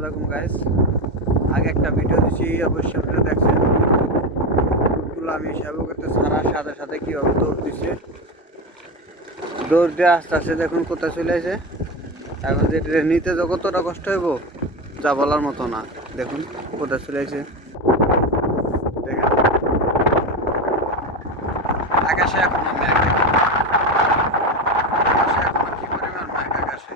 আলাইকুম গাইস। আগে একটা ভিডিও দিছি, অবশ্যই আপনারা দেখছেন। টুকগুলো আমি সেবকতে ছাড়ার সাথে সাথে কীভাবে দৌড় দিছে, দৌড় দিয়ে আস্তে আস্তে দেখুন কোথায় চলে আসে। এখন যে নিতে যে কতটা কষ্ট হইব যা বলার মতো না। দেখুন কোথায় চলে আসে, দেখেন আকাশে এখনো মেঘ, আকাশে এখনো কি পরিমাণ মেঘ আকাশে।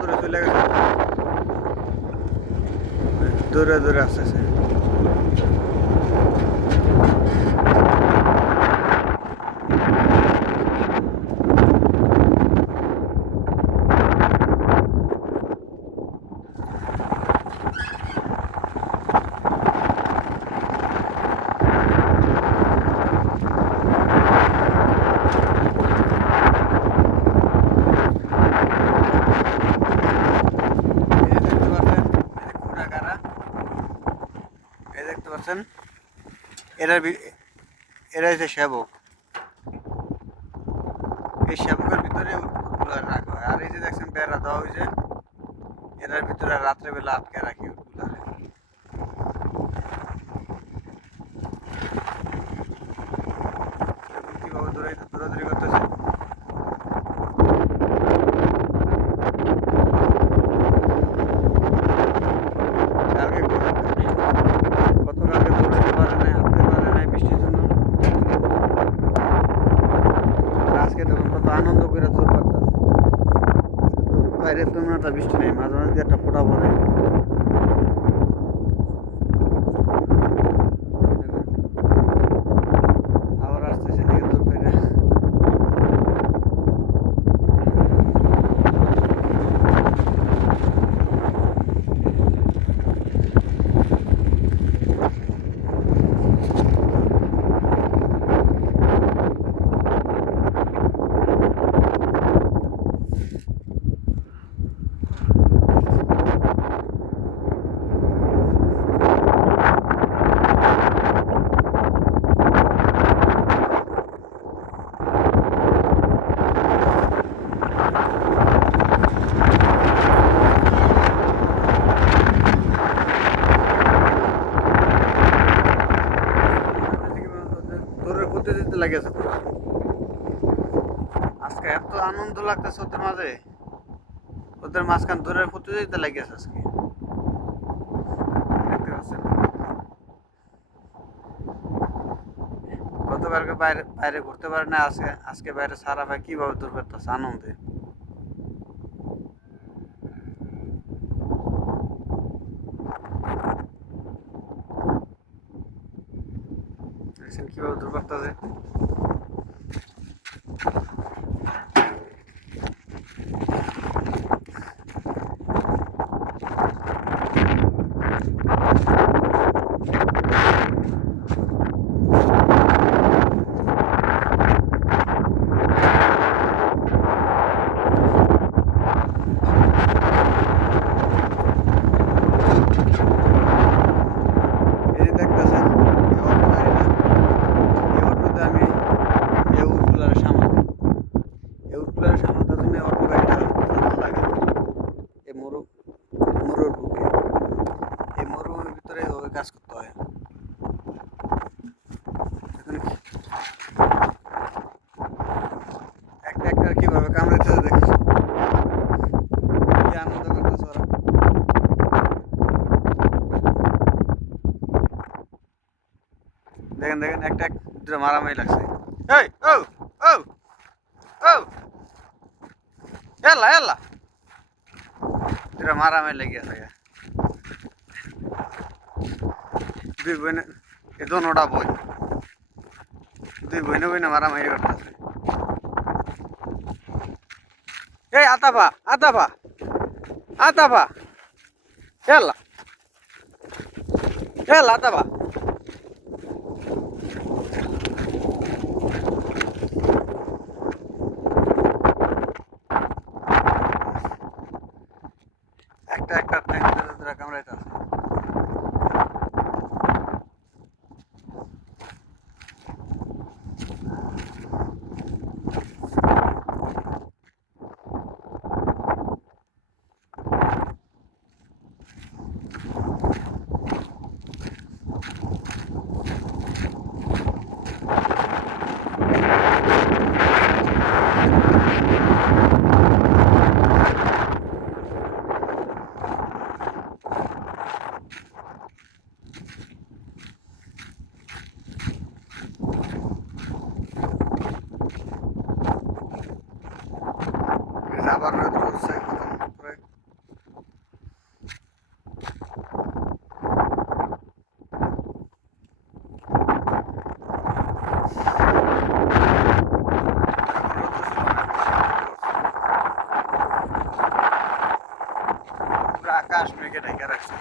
দূরে চলে গেছে, দূরে দূরে আসতেছে। দেখতে পাচ্ছেন এরা হচ্ছে সেবক। এই সেবকের ভিতরে উটগুলো রাখা হয়। আর এই যে দেখছেন বেড়া দেওয়া হয়েছে, এটার ভিতরে রাত্রেবেলা আটকে রাখি উটগুলো। কিভাবে দৌড়াদৌড়ি করতেছে। গতকালকে দৌড়াতে পারে নাই, হাঁটতে পারে নাই বৃষ্টির জন্য। আজকে দেখুন কত আনন্দ করে জোর পারতেছে। বাইরে তেমন একটা বৃষ্টি নেই, মাঝে মাঝে একটা ফোঁটা পড়ে। আবার আসতেছে দিকে দৌড় পেরে। দৌড়ের প্রতিযোগিতা লাগেছে পুরো। আজকে এত আনন্দ লাগতেছে ওদের মাঝে, ওদের মাঝখান দৌড়ের প্রতিযোগিতা লাগিয়েছে আজকে। দেখতে পাচ্ছেন গতকালকে বাইরে বাইরে ঘুরতে পারে না, আজকে আজকে বাইরে সারা ভাই কিভাবে দৌড় করতেছে আনন্দে। দেখছেন কিভাবে দৌড় করতেছে। এই যে দেখতেছেন এই অটো গাড়িটা, এই অটোতে আমি এই উটগুলার সামাল দিই। এই উটগুলার সামালটার জন্য এই অটো গাড়িটা চালানো লাগে। এই মরুর বুকে, এই মরুভূমির ভিতরে ওই কাজ করতে হয়। এখন একটা একটা কিভাবে কামড়াইতেছে দেখছি, কি আনন্দ করতেছে ওরা। দেখেন দেখেন একটা এক দুটো মারামারি লাগছে। এই ও ও ও এলা এলা দুটো মারামারি লেগে আছে। দুই বোনে এই দোনোটা বই, দুই বইনে বইনে মারামারি করতেছে। এই আতাপা আতাপা আতাপা এলা এলা আতাপা। একটা একটা টাইম ধরে ধরে কামড়াইতেছে। আবার রোদ করছে কতক্ষণ পরে। পুরো আকাশ মেঘে ঢেকে রাখছে।